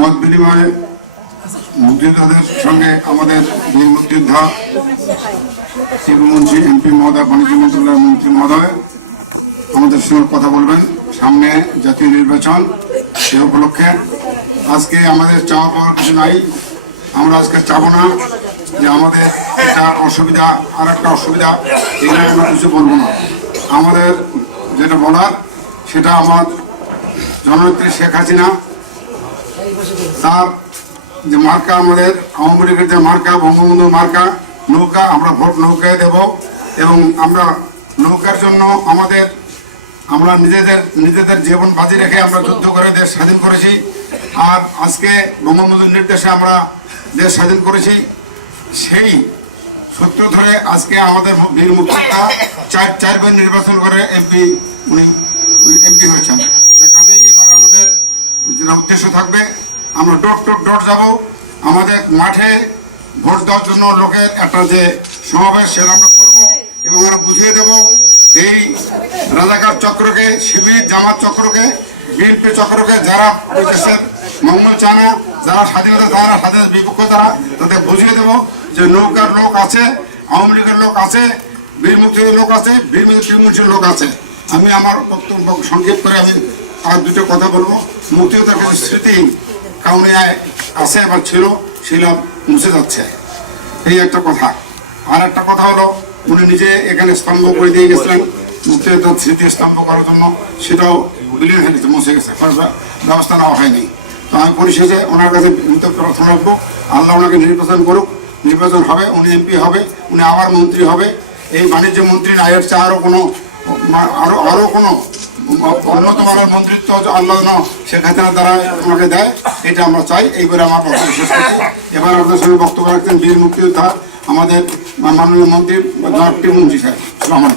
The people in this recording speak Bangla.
মত বিনিময়ে মুক্তিযোদ্ধাদের সঙ্গে আমাদের বীর মুক্তিযোদ্ধা শিবমন্ত্রী এমপি মহোদয়, বাণিজ্য মন্ত্রণালয়ের মন্ত্রী মহোদয়, আমাদের সঙ্গে কথা বলবেন। সামনে জাতীয় নির্বাচন, সে উপলক্ষে আজকে আমাদের চাওয়া পাওয়ার কিছু নাই। আমরা আজকে চাবো না যে আমাদের একটা অসুবিধা আর একটা অসুবিধা এখানে আমরা কিছু বলব না। আমাদের যেটা বলার, সেটা আমার জননেত্রী শেখ হাসিনা তার যে মার্কা আমাদের, আওয়ামী লীগের যে মার্কা বঙ্গবন্ধু মার্কা, নৌকা আমরা ভোট নৌকায় দেব এবং আমরা নৌকার জন্য আমাদের, আমরা নিজেদের নিজেদের জীবন বাজি রেখে আমরা যুদ্ধ করে দেশ স্বাধীন করেছি। আর আজকে বঙ্গবন্ধুর নির্দেশে আমরা দেশ স্বাধীন করেছি। সেই সূত্র ধরে আজকে আমাদের বীর মুক্তিযোদ্ধা চার, চারবার নির্বাচন করে এমপি, উনি এমপি হয়েছেন তো কাজেই এবার আমাদের যেটা উদ্দেশ্য থাকবে। আমরা ডট টট ডট যাব। আমাদের মাঠে ভোট দেওয়ার জন্য লোকের একটা যে সমাবেশ, সেটা আমরা করব এবং আমরা বুঝিয়ে দেব এই রাজাকার চক্রকে, শিবির, জামাত চক্রকে, বিএনপি চক্রকে যারা দেশের মঙ্গল চায় যারা স্বাধীনতা তারা স্বাধীনতা বিপক্ষ তারা তাদের বুঝিয়ে দেব যে নৌকার লোক আছে, আওয়ামী লীগের লোক আছে বীর মুক্তির লোক আছে বীর মুক্তির লোক আছে। আমি আমার বক্তব্য সংক্ষেপ করে আমি আর দুটো কথা বলব। মুক্তিযোদ্ধার কিছু স্মৃতি কাউনিয়ায় আছে আবার ছিল ছিল মুছে যাচ্ছে। এই একটা কথা। আর একটা কথা হলো, উনি নিজে এখানে স্তম্ভ করে দিয়ে গেছিলেন। মুক্তিযোদ্ধার স্মৃতি স্তম্ভ করার জন্য সেটাও হয়ে গেছে মুছে গেছে। ব্যবস্থা নেওয়া হয়নি। তো আমি পরিশেষে ওনার কাছে প্রার্থনা রাখব, আল্লাহ ওনাকে নির্বাচন করুক। নির্বাচন হবে, উনি এমপি হবে, উনি আবার মন্ত্রী হবে। এই বাণিজ্য মন্ত্রীর আয়ের চেয়ে আরও কোনো আরও আরও কোনো উন্নত মানের মন্ত্রিত্ব যেন শেখ দ্বারা আমাকে দেয় এটা আমরা চাই। এইবারে আমার এবার বক্তব্য রাখছেন বীর মুক্তিযোদ্ধা, আমাদের মাননীয় মন্ত্রী মন্ত্রী আলাইকুম।